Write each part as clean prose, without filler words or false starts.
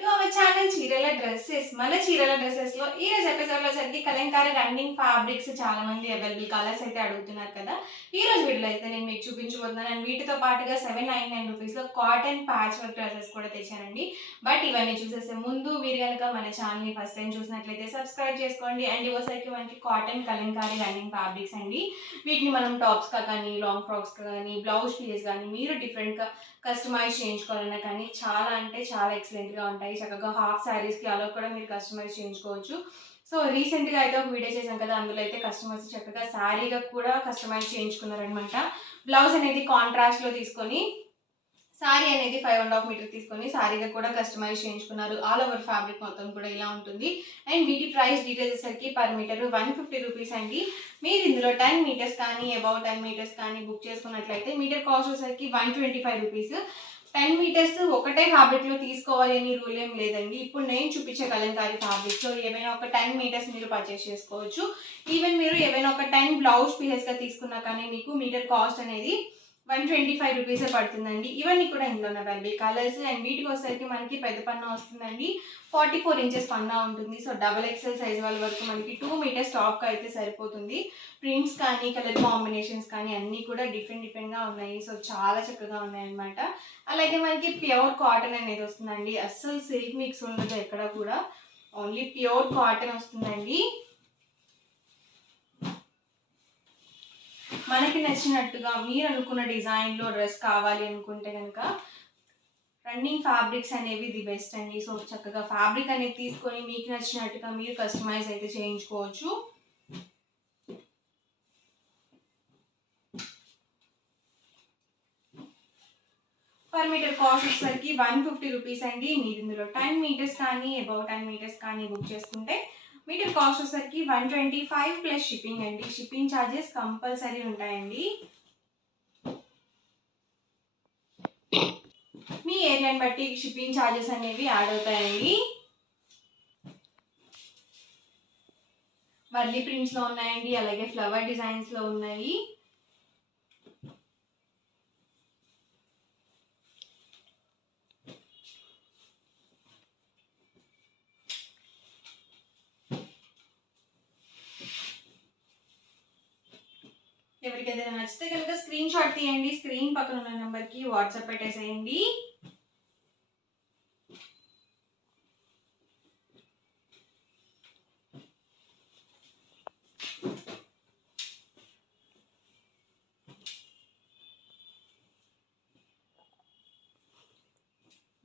To our channel చీరల dresses. మన చీరల డ్రెస్సెస్లో ఈరోజు ఎపిసోడ్లో వచ్చేసరికి కలంకారీ రన్నింగ్ ఫ్యాబ్రిక్స్ చాలా మంది అవైలబుల్ కలర్స్ అయితే అడుగుతున్నారు కదా. ఈ రోజు వీడియోలో అయితే నేను మీకు చూపించబోతున్నాను. అండ్ వీటితో పాటుగా 799 రూపీస్లో కాటన్ ప్యాచ్ వర్క్ డ్రెస్సెస్ కూడా తెచ్చానండి. బట్ ఇవన్నీ చూసేసే ముందు మీరు కనుక మన ఛానల్ని ఫస్ట్ టైం చూసినట్లయితే సబ్స్క్రైబ్ చేసుకోండి. అండ్ ఇవసరికి మనకి కాటన్ కలంకారీ రన్నింగ్ ఫ్యాబ్రిక్స్ అండి. వీటిని మనం టాప్స్గా కానీ, లాంగ్ ఫ్రాక్స్గా కానీ, బ్లౌజ్ పీస్ కానీ మీరు డిఫరెంట్గా కస్టమైజ్ చేయించుకోవాలన్నా కానీ చాలా అంటే చాలా ఎక్సలెంట్గా ఉంటాయి. చక్కగా హాఫ్ శారీస్కి అలా కూడా మీరు కస్టమైజ్ చేయించుకోవచ్చు. సో రీసెంట్గా అయితే ఒక వీడియో చేశాం కదా, అందులో అయితే కస్టమర్స్ చక్కగా శారీగా కూడా కస్టమైజ్ చేయించుకున్నారనమాట. బ్లౌజ్ అనేది కాంట్రాస్ట్లో తీసుకొని శారీ అనేది 5.5 మీటర్ తీసుకొని శారీగా కూడా కస్టమైజ్ చేయించుకున్నారు. ఆల్ ఓవర్ ఫ్యాబ్రిక్ మొత్తం కూడా ఇలా ఉంటుంది. అండ్ వీటి ప్రైస్ డీటెయిల్స్ వచ్చేసరికి పర్ మీటర్ 150 రూపీస్ అండి. మీరు ఇందులో 10 మీటర్స్ కానీ అబౌవ్ 10 మీటర్స్ కానీ బుక్ చేసుకున్నట్లయితే మీటర్ కాస్ట్ వచ్చేసరికి 125 రూపీస్. 10 మీటర్స్ ఒకటే ఫ్యాబ్రిక్లో తీసుకోవాలి అని రూల్ ఏం లేదండి. ఇప్పుడు నేను చూపించే కలంకారీ ఫ్యాబ్రిక్లో ఏవైనా ఒక 10 మీటర్స్ మీరు పర్చేస్ చేసుకోవచ్చు. ఈవెన్ మీరు ఏవైనా ఒక 10 బ్లౌజ్ పీసెస్గా తీసుకున్నా కానీ మీకు మీటర్ కాస్ట్ అనేది 125 రూపీసే పడుతుందండి. ఇవన్నీ కూడా ఇందులో అవైలబుల్ కలర్స్. అండ్ వీటికి వచ్చేసరికి మనకి పెద్ద పన్నా వస్తుందండి. 44 ఇంచెస్ పన్నా ఉంటుంది. సో డబల్ ఎక్సెల్ సైజ్ వాళ్ళ వరకు మనకి 2 మీటర్స్ టాప్గా అయితే సరిపోతుంది. ప్రింట్స్ కానీ కలర్ కాంబినేషన్స్ కానీ అన్నీ కూడా డిఫరెంట్గా ఉన్నాయి. సో చాలా చక్కగా ఉన్నాయన్నమాట. అలాగే మనకి ప్యూర్ కాటన్ అనేది వస్తుందండి. అస్సలు సిల్క్ మిక్స్ ఉండదు ఎక్కడ కూడా, ఓన్లీ ప్యూర్ కాటన్ వస్తుందండి. మనకి నచ్చినట్టుగా మీరు అనుకున్న డిజైన్లో డ్రెస్ కావాలి అనుకుంటే కనుక రన్నింగ్ ఫ్యాబ్రిక్స్ అనేవి ది బెస్ట్ అండి. సో చక్కగా ఫ్యాబ్రిక్ అనేది తీసుకొని మీకు నచ్చినట్టుగా మీరు కస్టమైజ్ అయితే చేయించుకోవచ్చు. పర్ మీటర్ కాస్ట్ వచ్చేసరికి 150 రూపీస్ అండి. మీరు ఇందులో 10 మీటర్స్ కానీ అబౌవ్ 10 మీటర్స్ కానీ బుక్ చేసుకుంటే మీటర్ కాస్ట్ వచ్చేసరికి 125 ప్లస్ షిప్పింగ్ అండి. షిప్పింగ్ ఛార్జెస్ కంపల్సరీ ఉంటాయండి. మీ ఏరియాని బట్టి షిప్పింగ్ ఛార్జెస్ అనేవి యాడ్ అవుతాయండి. వర్లీ ప్రింట్స్లో ఉన్నాయండి, అలాగే ఫ్లవర్ డిజైన్స్లో ఉన్నాయి. ఎవరికైతే నచ్చితే కనుక స్క్రీన్ షాట్ తీయండి. స్క్రీన్ పక్కన ఉన్న నెంబర్కి వాట్సాప్ పెట్టేసేయండి.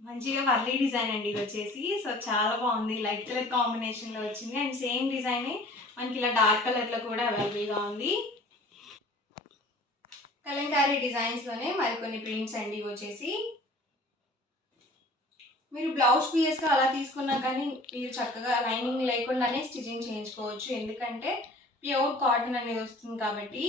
మంచిగా వర్లీ డిజైన్ అండి ఇది వచ్చేసి. సో చాలా బాగుంది, లైట్ కలర్ కాంబినేషన్లో వచ్చింది. అండ్ సేమ్ డిజైనే మనకి ఇలా డార్క్ కలర్లో కూడా అవైలబుల్గా ఉంది. కలంకారీ డిజైన్స్లోనే మరికొన్ని ప్రింట్స్ అండి వచ్చేసి. మీరు బ్లౌజ్ పీసెస్గా అలా తీసుకున్నా కానీ మీరు చక్కగా లైనింగ్ లేకుండానే స్టిచ్చింగ్ చేయించుకోవచ్చు. ఎందుకంటే ప్యూర్ కాటన్ అనేది వస్తుంది కాబట్టి.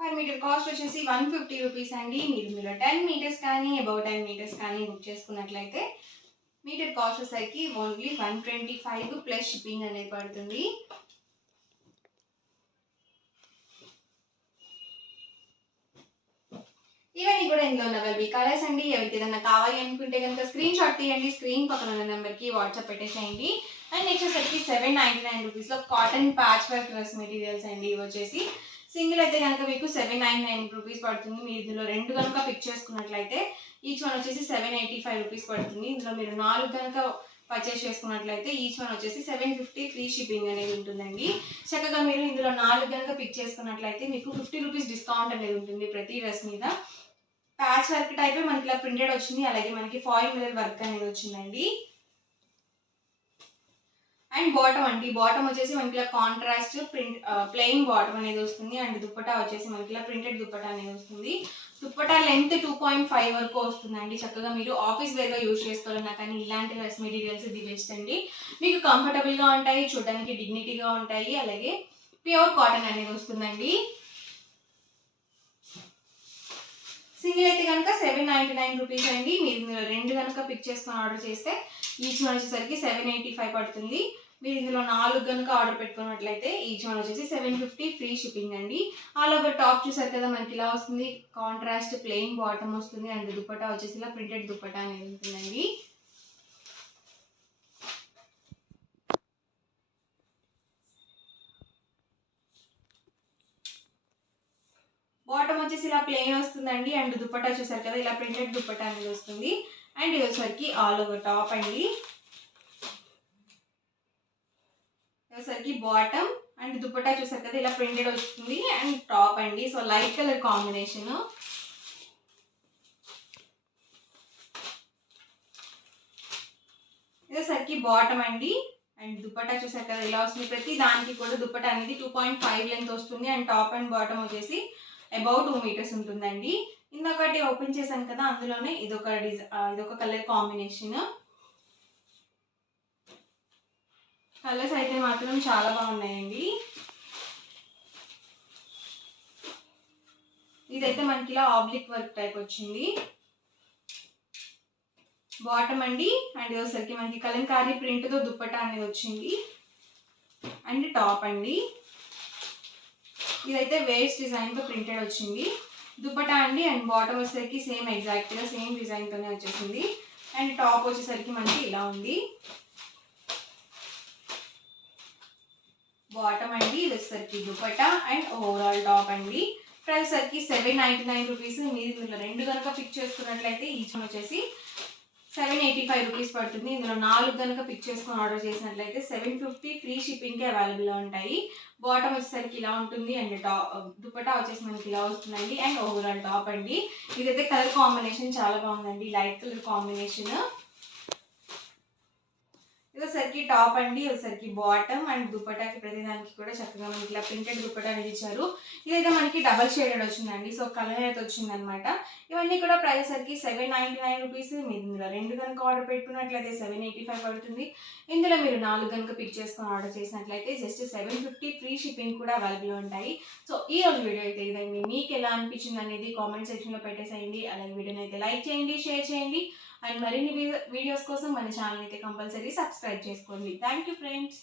పర్ మీటర్ కాస్ట్ వచ్చేసి 150 రూపీస్ అండి. మీరు ఇందులో 10 మీటర్స్ కానీ అబౌవ్ 10 మీటర్స్ కానీ బుక్ చేసుకున్నట్లయితే మీటర్ కాస్ట్ వచ్చేసరికి ఓన్లీ 125 ప్లస్ షిప్పింగ్ అనేది పడుతుంది. ఇవన్నీ కూడా ఇందులో అవైలబుల్ కలర్స్ అండి. ఎవరికి ఏదైనా కావాలి అనుకుంటే కనుక స్క్రీన్ షాట్ తీయండి. స్క్రీన్ పక్కన ఉన్న నెంబర్కి వాట్సాప్ పెట్టేసేయండి. అండ్ నెక్స్ట్ వచ్చేసరికి 799 రూపీస్లో cotton patch work dress materials అండి. ఇవి వచ్చేసి సింగిల్ అయితే కనుక మీకు 799 రూపీస్ పడుతుంది. మీరు ఇందులో 2 కనుక పిక్ చేసుకున్నట్లయితే ఈచ్ వన్ వచ్చేసి 785 రూపీస్ పడుతుంది. ఇందులో మీరు 4 కనుక పర్చేస్ చేసుకున్నట్లయితే ఈచ్ వన్ వచ్చేసి 750 ఫ్రీ షిప్పింగ్ అనేది ఉంటుందండి. చక్కగా మీరు ఇందులో 4 కనుక పిక్ చేసుకున్నట్లయితే మీకు 50 రూపీస్ డిస్కౌంట్ అనేది ఉంటుంది ప్రతి డ్రెస్ మీద. ప్యాచ్ వర్క్ టైప్ మనకి ఇలా ప్రింటెడ్ వచ్చింది, అలాగే మనకి ఫాయిల్ మిర్రర్ వర్క్ అనేది వచ్చిందండి. అండ్ బాటమ్ అండి, బాటమ్ వచ్చేసి మనకి ఇలా కాంట్రాస్ట్ ప్రింట్ ప్లెయిన్ బాటమ్ అనేది వస్తుంది. అండ్ దుప్పటా వచ్చేసి మనకి ఇలా ప్రింటెడ్ దుప్పటా అనేది వస్తుంది. దుప్పటా లెంత్ 2.5 వరకు వస్తుందండి. చక్కగా మీరు ఆఫీస్ వేర్గా యూజ్ చేసుకోవాలన్నా కానీ ఇలాంటి డ్రెస్ మెటీరియల్స్ ది బెస్ట్ అండి. మీకు కంఫర్టబుల్గా ఉంటాయి, చూడడానికి డిగ్నిటీగా ఉంటాయి, అలాగే ప్యూర్ కాటన్ అనేది వస్తుందండి. సింగిల్ అయితే కనుక 799 రూపీస్ అండి. మీరు ఇందులో 2 కనుక పిక్ చేసుకొని ఆర్డర్ చేస్తే ఈచ్ వన్ వచ్చేసరికి 785 పడుతుంది. మీరు ఇందులో 4 కనుక ఆర్డర్ పెట్టుకున్నట్లయితే ఈచ్ వన్ వచ్చేసి 750 ఫ్రీ షిప్పింగ్ అండి. ఆల్ ఓవర్ టాప్ చూసారు కదా మనకి ఇలా వస్తుంది. కాంట్రాస్ట్ ప్లెయిన్ బాటమ్ వస్తుంది అండ్ దుపట్టా వచ్చేసి ఇలా ప్రింటెడ్ దుపట్టా అనేది ఉంటుందండి. బాటమ్ వచ్చేసి ఇలా ప్లెయిన్ వస్తుందండి అండ్ దుపట్టా చూసారు కదా ఇలా ప్రింటెడ్ దుపట్టా అనేది వస్తుంది. అండ్ ఇది వచ్చేసరికి ఆల్ ఓవర్ టాప్ అండి. వచ్చేసరికి బాటమ్ అండ్ దుపట్టా చూసారు కదా ఇలా ప్రింటెడ్ వస్తుంది అండ్ టాప్ అండి. So light colour combination. ఇదేసరికి బాటమ్ అండి అండ్ దుపట్టా చూసారు కదా ఇలా వస్తుంది. ప్రతి దానికి కూడా దుపట్టా అనేది 2.5 లెంత్ వస్తుంది అండ్ టాప్ అండ్ బాటమ్ వచ్చేసి అబౌట్ 2 మీటర్స్ ఉంటుందండి. ఇంకొకటి ఓపెన్ చేశాను కదా అందులోనే ఇదొక కలర్ కాంబినేషన్. కలర్స్ అయితే మాత్రం చాలా బాగున్నాయండి. ఇదైతే మనకి ఇలా ఆబ్లిక్ వర్క్ టైప్ వచ్చింది. బాటమ్ అండి అండ్ ఇదొసరికి మనకి కలంకారీ ప్రింట్తో దుపట్టా అనేది వచ్చింది అండ్ టాప్ అండి. ఇదైతే వేస్ట్ డిజైన్తో ప్రింటెడ్ వచ్చింది. దుపట్టా అండి అండ్ బాటమ్ వచ్చేసరికి సేమ్ ఎగ్జాక్ట్గా సేమ్ డిజైన్తోనే వచ్చేసింది అండ్ టాప్ వచ్చేసరికి మనకి ఇలా ఉంది. బాటమ్ అండి ఇది వచ్చేసరికి దుపట్టా అండ్ ఓవరాల్ టాప్ అండి. ప్రైస్ వచ్చేసరికి 799 రూపీస్. మీరు ఇందులో 2 కనుక పిక్ చేసుకున్నట్లయితే ఈచ్ వచ్చేసి 785 రూపీస్ పడుతుంది. ఇందులో 4 కనుక పిక్ చేసుకొని ఆర్డర్ చేసినట్లయితే 750 ఫ్రీ షిప్పింగ్కి అవైలబుల్గా ఉంటాయి. బాటమ్ వచ్చేసరికి ఇలా ఉంటుంది అండ్ దుపట్టా వచ్చేసి మనకి ఇలా వస్తుందండి అండ్ ఓవరాల్ టాప్ అండి. ఇదైతే కలర్ కాంబినేషన్ చాలా బాగుందండి. Light colour combination. ఇదొసరికి టాప్ అండి. ఇదొసరికి బాటమ్ అండ్ దుపట్టాకి ప్రతిదానికి కూడా చక్కగా మనకి ఇలా ప్రింటెడ్ దుపట్టా అనేది ఇచ్చారు. ఇదైతే మనకి డబల్ షేడెడ్ వచ్చిందండి. సో కలర్ అయితే వచ్చిందనమాట. ఇవన్నీ కూడా ప్రైస్ సరికి 799 రూపీస్. మీరు ఇందులో 2 కనుక ఆర్డర్ పెట్టుకున్నట్లయితే 785 పడుతుంది. ఇందులో మీరు 4 కనుక పిక్ చేసుకొని ఆర్డర్ చేసినట్లయితే జస్ట్ 750 ఫ్రీ షిప్పింగ్ కూడా అవైలబుల్ ఉంటాయి. సో ఈ రోజు వీడియో అయితే ఇదండి. మీకు ఎలా అనిపించింది అనేది కామెంట్ సెక్షన్లో పెట్టేసేయండి. అలాగే వీడియోని అయితే లైక్ చేయండి, షేర్ చేయండి అండ్ మరిన్ని వీడియోస్ కోసం మన ఛానల్ అయితే కంపల్సరీ సబ్స్క్రైబ్ చేసుకోండి. Thank you friends.